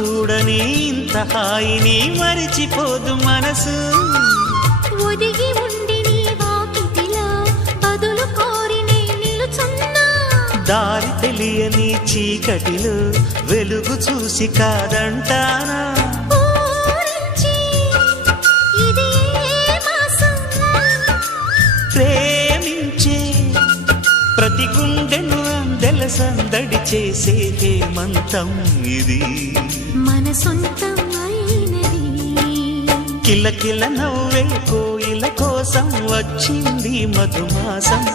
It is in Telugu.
చూడని ఇంత హాయిని మరిచిపోదు మనసు. ఒదిగి ఉండి నీ వాకిటిలో బదులు కోరి నే నిలుచున్నా. దారి తెలియని చీకటిలో వెలుగు చూసి కాదంటానా. ప్రేమించే ప్రతి గుండెను అందెల సందడి చేసే హేమంతం ఇది. మన సొంతం అయినది. కిలకిల నవ్వే కోయిల కోసం వచ్చింది మధుమాసం.